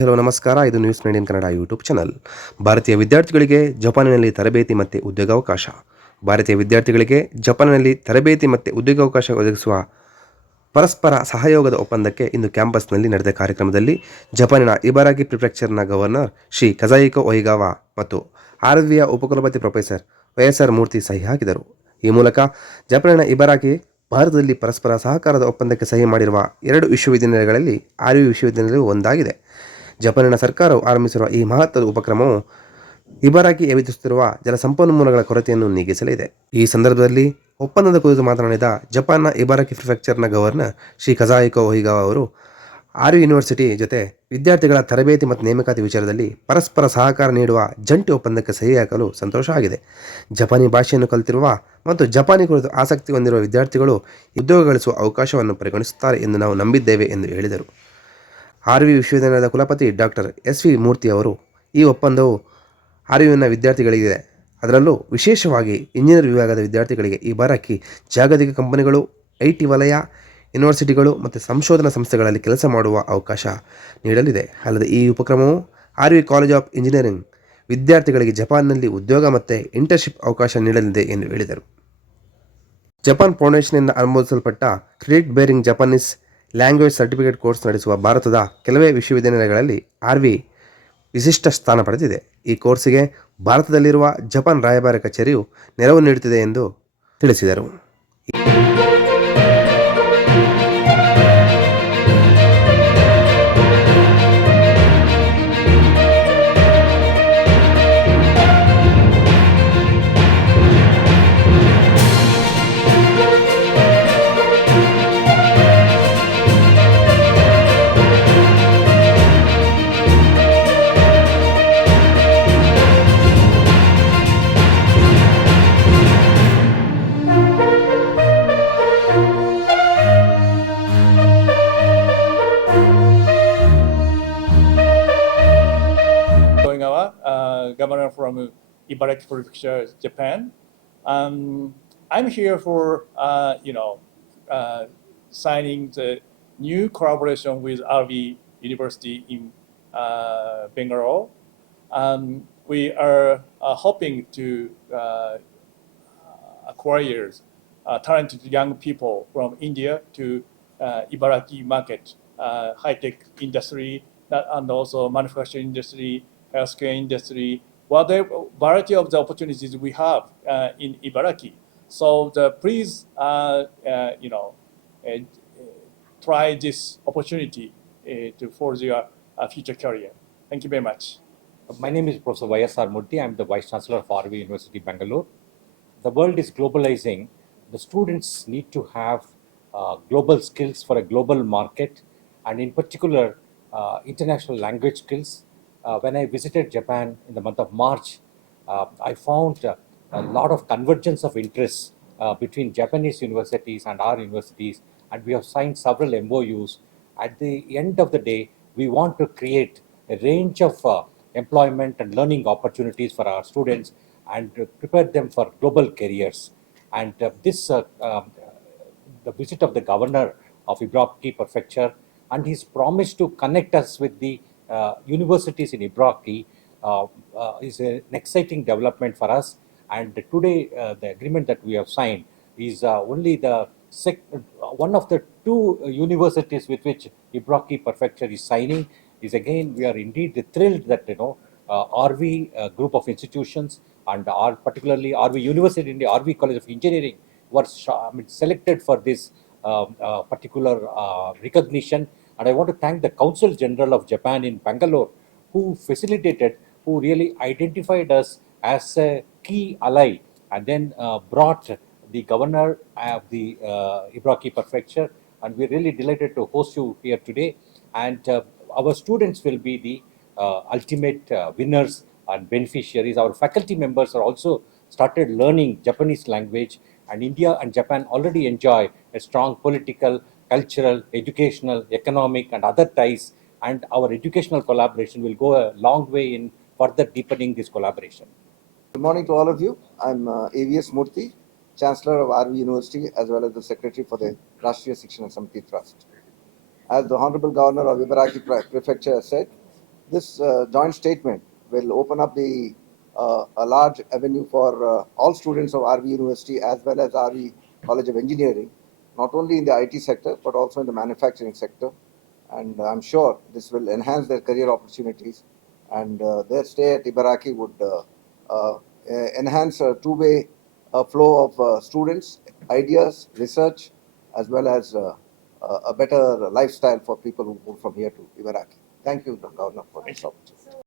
Hello, ನಮಸ್ಕಾರ. ಇದು news nine Kannada YouTube channel ಭಾರತೀಯ ವಿದ್ಯಾರ್ಥಿಗಳಿಗೆ ಜಪಾನಿನಲ್ಲಿ ತರಬೇತಿ ಮತ್ತು ಉದ್ಯೋಗಾವಕಾಶ. ಭಾರತೀಯ ವಿದ್ಯಾರ್ಥಿಗಳಿಗೆ ಜಪಾನಿನಲ್ಲಿ ತರಬೇತಿ ಮತ್ತು ಉದ್ಯೋಗಾವಕಾಶ ಒದಗಿಸುವ ಪರಸ್ಪರ ಸಹಯೋಗದ ಒಪ್ಪಂದಕ್ಕೆ ಇಂದು ಕ್ಯಾಂಪಸ್ನಲ್ಲಿ ನಡೆದ ಕಾರ್ಯಕ್ರಮದಲ್ಲಿ ಜಪಾನಿನ ಇಬರಾಗಿ ಪ್ರಿಫೆಕ್ಚರ್ನ ಗವರ್ನರ್ ಶ್ರೀ ಕಜಾಯಿಕೋ ಒಯಿಗಾವ ಮತ್ತು ಆರ್ವಿಯ ಉಪಕುಲಪತಿ ಪ್ರೊಫೆಸರ್ ವೈಎಸ್ಆರ್ ಮೂರ್ತಿ ಸಹಿ ಹಾಕಿದರು. ಈ ಮೂಲಕ ಜಪಾನಿನ ಇಬರಾಗಿ ಭಾರತದಲ್ಲಿ ಪರಸ್ಪರ ಸಹಕಾರದ ಒಪ್ಪಂದಕ್ಕೆ ಸಹಿ ಮಾಡಿರುವ ಎರಡು ವಿಶ್ವವಿದ್ಯಾನಿಲಯಗಳಲ್ಲಿ ಆರ್ವಿ ವಿಶ್ವವಿದ್ಯಾನಿಲಯವು ಒಂದಾಗಿದೆ. ಜಪಾನಿನ ಸರ್ಕಾರವು ಆರಂಭಿಸಿರುವ ಈ ಮಹತ್ವದ ಉಪಕ್ರಮವು ಇಬ್ಬರಾಗಿ ಎದುರಿಸುತ್ತಿರುವ ಜಲಸಂಪನ್ಮೂಲಗಳ ಕೊರತೆಯನ್ನು ನೀಗಿಸಲಿದೆ. ಈ ಸಂದರ್ಭದಲ್ಲಿ ಒಪ್ಪಂದದ ಕುರಿತು ಮಾತನಾಡಿದ ಜಪಾನ್ನ ಇಬಾರಕಿ ಪ್ರಿಫೆಕ್ಚರ್ನ ಗವರ್ನರ್ ಶ್ರೀ ಕಜಾಯಿಕೋ ಒಹಿಗಾವ ಅವರು ಆರು ಯೂನಿವರ್ಸಿಟಿ ಜೊತೆ ವಿದ್ಯಾರ್ಥಿಗಳ ತರಬೇತಿ ಮತ್ತು ನೇಮಕಾತಿ ವಿಚಾರದಲ್ಲಿ ಪರಸ್ಪರ ಸಹಕಾರ ನೀಡುವ ಜಂಟಿ ಒಪ್ಪಂದಕ್ಕೆ ಸಹಿ ಹಾಕಲು ಸಂತೋಷ ಆಗಿದೆ. ಜಪಾನಿ ಭಾಷೆಯನ್ನು ಕಲಿತಿರುವ ಮತ್ತು ಜಪಾನಿ ಕುರಿತು ಆಸಕ್ತಿ ಹೊಂದಿರುವ ವಿದ್ಯಾರ್ಥಿಗಳು ಉದ್ಯೋಗ ಗಳಿಸುವ ಅವಕಾಶವನ್ನು ಪರಿಗಣಿಸುತ್ತಾರೆ ಎಂದು ನಾವು ನಂಬಿದ್ದೇವೆ ಎಂದು ಹೇಳಿದರು. ಆರ್ ವಿ ವಿಶ್ವವಿದ್ಯಾಲಯದ ಕುಲಪತಿ ಡಾಕ್ಟರ್ ಎಸ್ ವಿ ಮೂರ್ತಿ ಅವರು ಈ ಒಪ್ಪಂದವು ಆರ್ ವಿನ ವಿದ್ಯಾರ್ಥಿಗಳಿಗಿದೆ. ಅದರಲ್ಲೂ ವಿಶೇಷವಾಗಿ ಇಂಜಿನಿಯರ್ ವಿಭಾಗದ ವಿದ್ಯಾರ್ಥಿಗಳಿಗೆ ಈ ಬಾರಕ್ಕೆ ಜಾಗತಿಕ ಕಂಪನಿಗಳು ಐ ಟಿ ವಲಯ, ಯೂನಿವರ್ಸಿಟಿಗಳು ಮತ್ತು ಸಂಶೋಧನಾ ಸಂಸ್ಥೆಗಳಲ್ಲಿ ಕೆಲಸ ಮಾಡುವ ಅವಕಾಶ ನೀಡಲಿದೆ. ಅಲ್ಲದೆ ಈ ಉಪಕ್ರಮವು R V college of engineering ವಿದ್ಯಾರ್ಥಿಗಳಿಗೆ ಜಪಾನ್ನಲ್ಲಿ ಉದ್ಯೋಗ ಮತ್ತು ಇಂಟರ್ನ್ಶಿಪ್ ಅವಕಾಶ ನೀಡಲಿದೆ ಎಂದು ಹೇಳಿದರು. ಜಪಾನ್ ಫೌಂಡೇಶನ್ನಿಂದ ಅನುಮೋದಿಸಲ್ಪಟ್ಟ credit bearing Japanese language certificate course ನಡೆಸುವ ಭಾರತದ ಕೆಲವೇ ವಿಶ್ವವಿದ್ಯಾನಿಲಯಗಳಲ್ಲಿ ಆರ್ವಿ ವಿಶಿಷ್ಟ ಸ್ಥಾನ ಪಡೆದಿದೆ. ಈ ಕೋರ್ಸಿಗೆ ಭಾರತದಲ್ಲಿರುವ ಜಪಾನ್ ರಾಯಭಾರ ಕಚೇರಿಯು ನೆರವು ನೀಡುತ್ತಿದೆ ಎಂದು ತಿಳಿಸಿದರು. Governor from Ibaraki Prefecture, Japan. Um, I'm here for uh, you know uh, signing the new collaboration with RV University in uh, Bangalore. Um, we are uh, hoping to uh, acquire uh, talented young people from India to Ibaraki market, high-tech industry, and also manufacturing industry, healthcare industry, whatever variety of the opportunities we have uh, in Ibaraki. So the, please, uh, uh, you know, uh, try this opportunity uh, to forge your uh, future career. Thank you very much. My name is Professor Y.S.R. Murthy. I'm the Vice Chancellor of RV University, Bangalore. The world is globalizing. The students need to have global skills for a global market, and in particular, international language skills. Uh, when I visited Japan in the month of March, uh, I found uh, a lot of convergence of interests uh, between Japanese universities and our universities, and we have signed several MOUs. At the end of the day, we want to create a range of uh, employment and learning opportunities for our students and uh, prepare them for global careers. And uh, this, uh, um, the visit of the governor of Ibaraki Prefecture and his promise to connect us with the uh, universities in Ibraki uh, uh, is an exciting development for us. And today, uh, the agreement that we have signed is uh, only the uh, one of the two universities with which Ibraki Prefecture is signing. Is again, we are indeed thrilled that you know uh, RV uh, group of institutions and our particularly RV University India, RV College of Engineering were I mean, selected for this um, uh, particular uh, recognition. And I want to thank the Council General of Japan in Bangalore, who facilitated, who really identified us as a key ally, and then uh, brought the governor of the uh, Ibraki Prefecture. And we're really delighted to host you here today. And uh, our students will be the uh, ultimate uh, winners and beneficiaries. Our faculty members are also started learning Japanese language, and India and Japan already enjoy a strong political, cultural, educational, economic, and other ties. And our educational collaboration will go a long way in further deepening this collaboration. Good morning to all of you. I'm uh, AVS Murthy, Chancellor of RV University as well as the Secretary for the Rashtriya Sikshana Samiti Trust. As the Honorable Governor of Ibaraki Prefecture said, this uh, joint statement will open up the uh, a large avenue for uh, all students of RV University as well as RV College of Engineering, not only in the IT sector but also in the manufacturing sector. And I'm sure this will enhance their career opportunities, and uh, their stay at Ibaraki would uh, uh, enhance a two-way uh, flow of students, ideas, research, as well as a better lifestyle for people who move from here to Ibaraki. Thank you, Governor, for this opportunity.